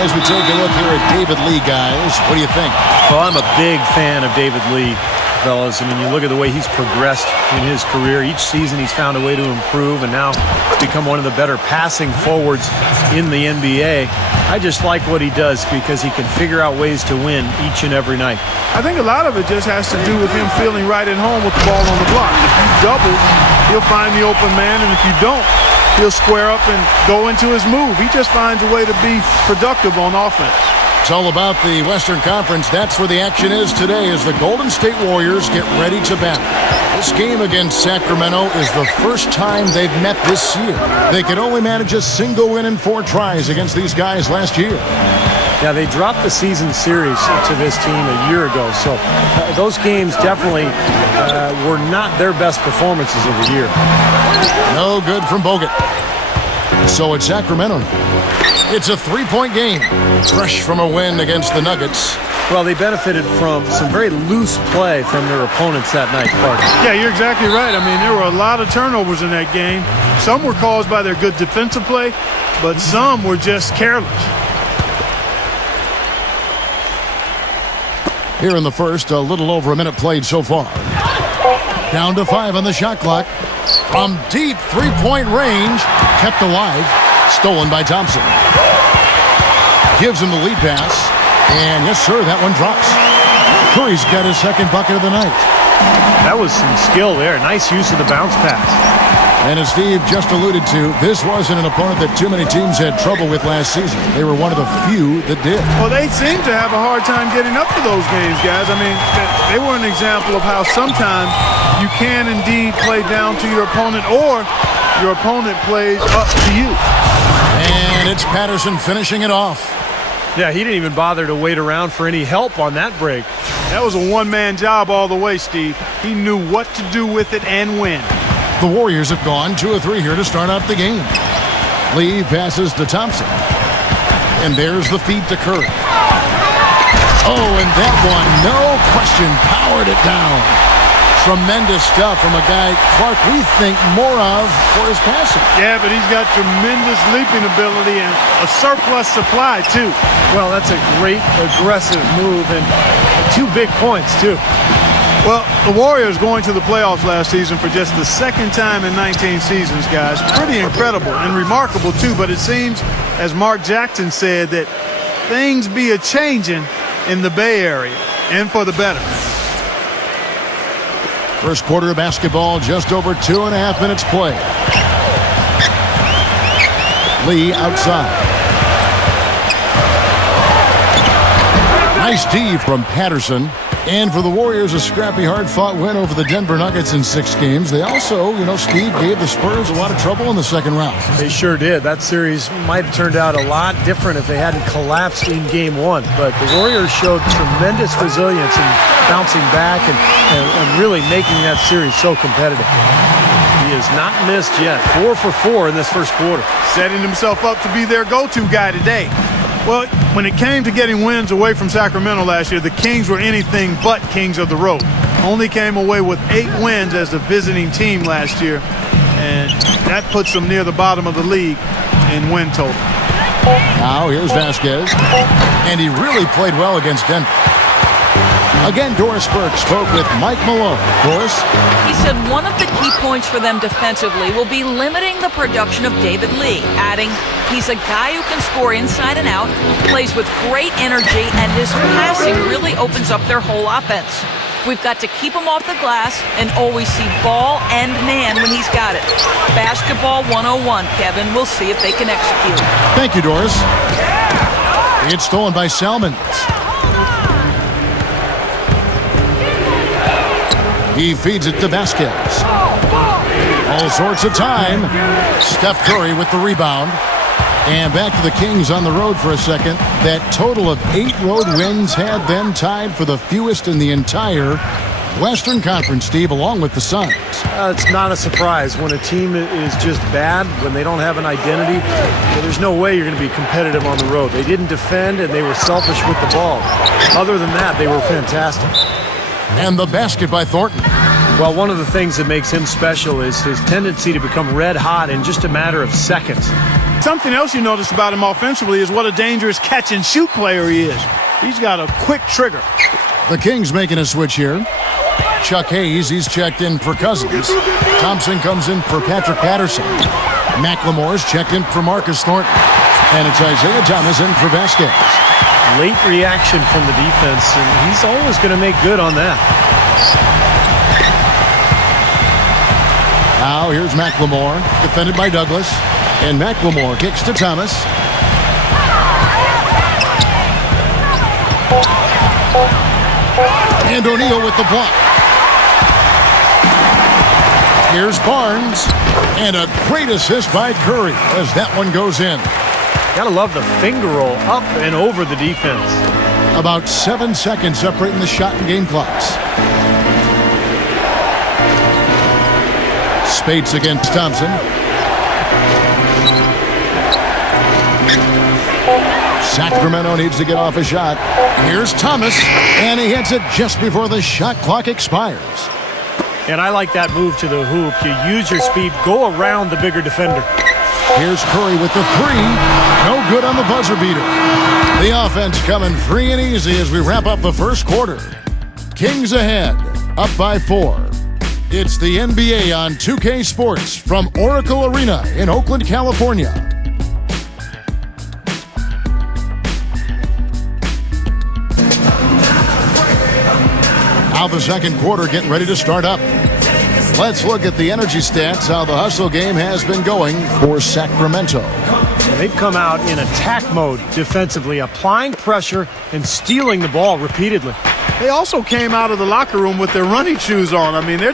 As we take a look here at David Lee, guys, what do you think? Well, I'm a big fan of David Lee, fellas. I mean, you look at the way he's progressed in his career. Each season he's found a way to improve and now become one of the better passing forwards in the NBA. I just like what he does because he can figure out ways to win each and every night. I think a lot of it just has to do with him feeling right at home with the ball on the block. If you double, he'll find the open man, and if you don't, he'll square up and go into his move. He just finds a way to be productive on offense. It's all about the Western Conference. That's where the action is today as the Golden State Warriors get ready to battle. This game against Sacramento is the first time they've met this year. They could only manage a single win in 4 tries against these guys last year. Yeah, they dropped the season series to this team a year ago, so those games definitely were not their best performances of the year. No good from Bogut. So it's Sacramento. It's a 3-point game, fresh from a win against the Nuggets. Well, they benefited from some very loose play from their opponents that night, Clark. Yeah, you're exactly right. I mean, there were a lot of turnovers in that game. Some were caused by their good defensive play, but some were just careless. Here in the first, a little over a minute played so far. Down to 5 on the shot clock. From deep 3-point range, kept alive, stolen by Thompson. Gives him the lead pass, and yes, sir, that one drops. Curry's got his second bucket of the night. That was some skill there. Nice use of the bounce pass. And as Steve just alluded to, this wasn't an opponent that too many teams had trouble with last season. They were one of the few that did. Well, they seem to have a hard time getting up to those games, guys. I mean, they were an example of how sometimes you can indeed play down to your opponent or your opponent plays up to you. And it's Patterson finishing it off. Yeah, he didn't even bother to wait around for any help on that break. That was a one-man job all the way, Steve. He knew what to do with it and when. The Warriors have gone 2 of 3 here to start out the game. Lee passes to Thompson. And there's the feed to Curry. Oh, and that one, no question, powered it down. Tremendous stuff from a guy, Clark, we think more of for his passing. Yeah, but he's got tremendous leaping ability and a surplus supply, too. Well, that's a great aggressive move and 2 big points, too. Well, the Warriors going to the playoffs last season for just the second time in 19 seasons, guys. Pretty incredible and remarkable, too. But it seems, as Mark Jackson said, that things be a-changing in the Bay Area, and for the better. First quarter of basketball, just over 2.5 minutes play. Lee outside. Nice D from Patterson. And for the Warriors, a scrappy, hard-fought win over the Denver Nuggets in 6 games. They also, Steve, gave the Spurs a lot of trouble in the second round. They sure did. That series might have turned out a lot different if they hadn't collapsed in Game 1. But the Warriors showed tremendous resilience in bouncing back and really making that series so competitive. He has not missed yet. 4 for 4 in this first quarter. Setting himself up to be their go-to guy today. Well, when it came to getting wins away from Sacramento last year, the Kings were anything but kings of the road. Only came away with 8 wins as the visiting team last year, and that puts them near the bottom of the league in win total. Now here's Vasquez, and he really played well against Denver. Again, Doris Burke spoke with Mike Malone. Doris? He said one of the key points for them defensively will be limiting the production of David Lee, adding, he's a guy who can score inside and out, plays with great energy, and his passing really opens up their whole offense. We've got to keep him off the glass and always see ball and man when he's got it. Basketball 101, Kevin. We'll see if they can execute. Thank you, Doris. It's stolen by Salmons. He feeds it to Vasquez. All sorts of time. Steph Curry with the rebound. And back to the Kings on the road for a second. That total of 8 road wins had them tied for the fewest in the entire Western Conference, Steve, along with the Suns. It's not a surprise. When a team is just bad, when they don't have an identity, there's no way you're going to be competitive on the road. They didn't defend, and they were selfish with the ball. Other than that, they were fantastic. And the basket by Thornton. Well, one of the things that makes him special is his tendency to become red hot in just a matter of seconds. Something else you notice about him offensively is what a dangerous catch-and-shoot player he is. He's got a quick trigger. The Kings making a switch here. Chuck Hayes, he's checked in for Cousins. Thompson comes in for Patrick Patterson. McLemore's checked in for Marcus Thornton. And it's Isaiah Thomas in for Vasquez. Late reaction from the defense, and he's always going to make good on that. Now here's McLemore, defended by Douglas. And McLemore kicks to Thomas. And O'Neal with the block. Here's Barnes. And a great assist by Curry as that one goes in. Gotta love the finger roll up and over the defense. About 7 seconds separating the shot and game clocks. Spates against Thompson. Sacramento needs to get off a shot. Here's Thomas, and he hits it just before the shot clock expires. And I like that move to the hoop. You use your speed, go around the bigger defender. Here's Curry with the three. No good on the buzzer beater. The offense coming free and easy as we wrap up the first quarter. Kings ahead, up by 4. It's the NBA on 2K Sports from Oracle Arena in Oakland, California. Now the second quarter getting ready to start up. Let's look at the energy stats, how the hustle game has been going for Sacramento. They've come out in attack mode defensively, applying pressure and stealing the ball repeatedly. They also came out of the locker room with their running shoes on. I mean, they're